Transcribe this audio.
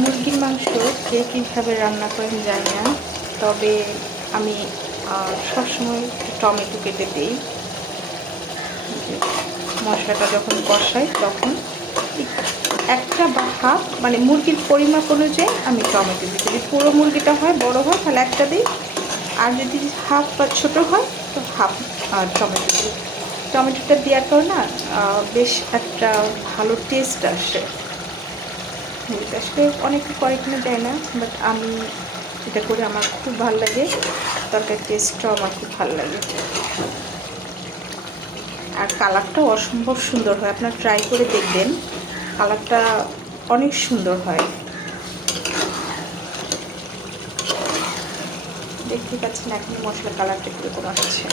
মুরগির মাংস কে কীভাবে রান্না করেন জানি না, তবে আমি সবসময় টমেটো কেটে দিই। মশলাটা যখন কষাই তখন একটা বা হাফ, মানে মুরগির পরিমাপ অনুযায়ী আমি টমেটো দিই। যদি পুরো মুরগিটা হয়, বড় হয়, তাহলে একটা দিই, আর যদি হাফ বা ছোটো হয় তো হাফ টমেটো দিই। টমেটোটা দেওয়ার পর না বেশ একটা ভালো টেস্ট আসে। আসলে অনেকে করে কিনা দেয় না, বাট আমি এটা করে আমার খুব ভালো লাগে। তরকারির টেস্টটাও আমার খুব ভালো লাগে, আর কালারটাও অসম্ভব সুন্দর হয়। আপনারা ট্রাই করে দেখবেন, কালারটা অনেক সুন্দর হয়। দেখতে পাচ্ছেন এখন মশলা কালারটা কীরকম আসছে।